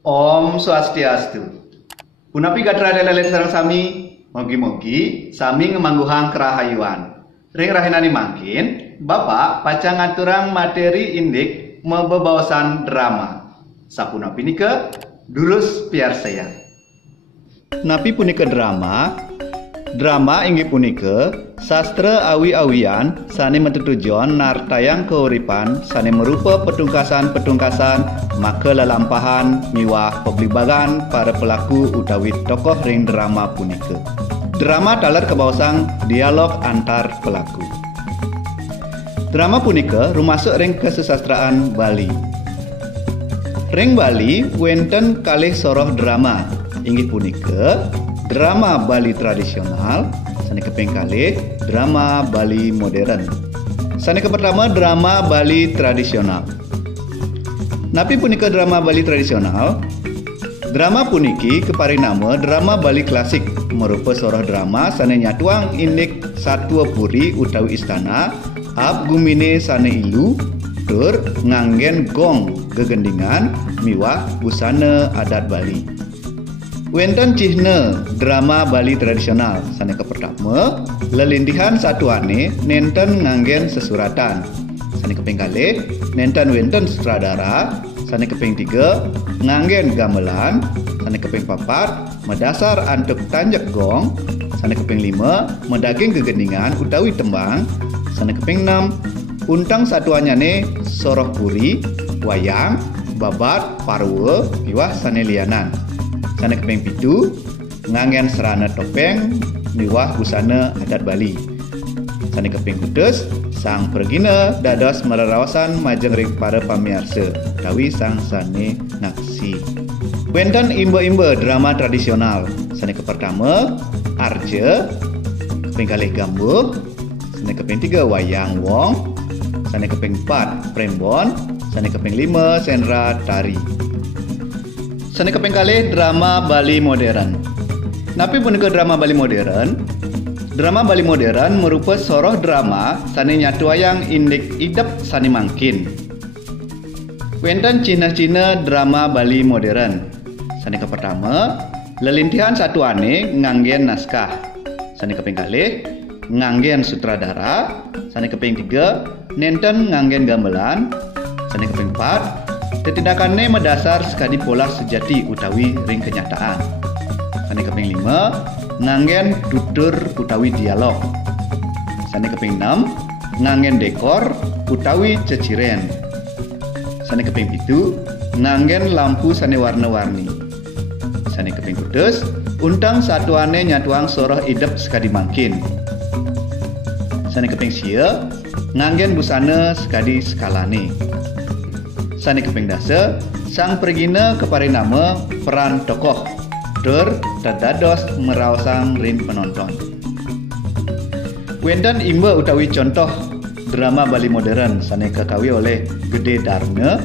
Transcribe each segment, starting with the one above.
Om Swastiastu. Punapi gatra lele sareng sami, mogi-mogi sami ngemangguhang kerahayuan. Ring rahinani mangkin, Bapak pacang ngaturang materi indik mebebawasan drama. Sapunapi nika durus piar saya. Napi punika drama inggih punika sastra awi-awian sane metutujon nartayang keuripan sane merupa petungkasan-petungkasan maka lelampahan miwah peblibagan para pelaku utawi tokoh ring drama punika. Drama taler kebawasang dialog antar pelaku. Drama punika rumasuk ring kesusastraan Bali. Ring Bali wenten kalih soroh drama inggih punika drama Bali tradisional, sane keping kalih drama Bali modern. Sane pertama drama Bali tradisional. Napi punika drama Bali tradisional. Drama puniki keparinama drama Bali klasik merupa soroh drama sane nyatuang indik satua puri utawi istana ab gumine sane ilu tur nganggen gong gegendingan miwah busana adat Bali. Wenten cihne drama Bali tradisional sane pertama lelintihan satuane nenten nganggen sesuratan. Sane keping kalih nenten wenten sutradara. Sane keping 3 nganggen gamelan. Sane keping 4 medasar antuk tanjak gong. Sane keping 5 medaging gegendingan utawi tembang. Sane keping 6 untang satuanyane soroh puri, wayang, babat, parwe, miwah sane lianan. Sane keping 7 nganggen serana topeng miwah busana adat Bali. Sane keping 8 sang pergina dados mererawasan majeng ring para pamiarsa utawi sang sane naksi. Wenten imba-imba drama tradisional. Sane pertama Arja, keping kalih Gambuh, sane keping 3 wayang wong, sane keping 4 Prembon, sane keping 5 senra tari. Sane keping kalih drama Bali modern. Napi punika drama Bali modern. Drama Bali modern merupa soroh drama sane nyatuayang indik idep sane mangkin. Wenten cina-cina drama Bali modern. Sane pertama lelintihan satuane nganggen naskah. Sane keping kalih nganggen sutradara. Sane keping 3 nenten nganggen gamelan. Sane keping 4 tetindakannya mendasar sekali pola sejati utawi ring kenyataan. Sane keping 5 nganggen tutur utawi dialog. Sane keping 6 nganggen dekor utawi ceciren. Sane keping 7 nganggen lampu sane warna-warni. Sane keping 8 untang satuane nyatuang soroh idep sekadi mangkin. Sane keping 10 nganggen busana sekadi skalane. Sane keping 10 sang pergina keparinama peran tokoh tur terdados meraosang ring penonton. Wenten imba utawi contoh drama Bali modern sane kekawi oleh Gede Darna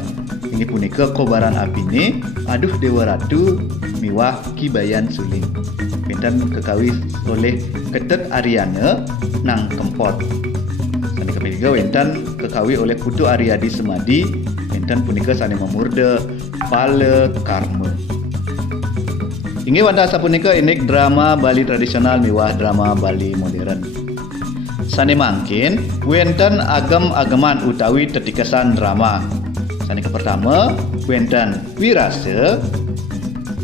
inggih punika Kobaran Apine, Aduh Dewa Ratu miwah Kibayan Suling. Wenten kekawi oleh Ketut Aryana Nang Kempot. Sane keping 3 wenten kekawi oleh Putu Aryadi Semadi. Wenten punika sane memurde Pala Karma. Inggih wanda sapunika inik drama Bali tradisional miwah drama Bali modern. Sane mangkin wenten agem-ageman utawi tetikesan drama. Sane pertama wenten Wirase,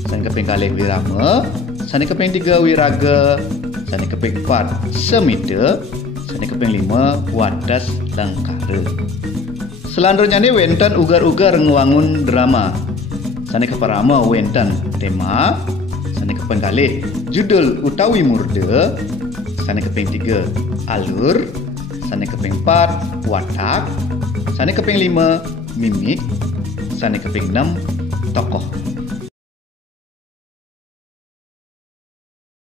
sane keping kalih Wirama, sane keping 3 Wiraga, sane keping 4 Semite, sane keping 5 Wadas Langkara. Selanjutnya wenten ugar-ugar ngewangun drama. Sane pertama wenten tema, sane keping kalih judul utawi murde, sane keping 3 alur, sane keping 4 watak, sane keping 5 mimik, sane keping 6 tokoh.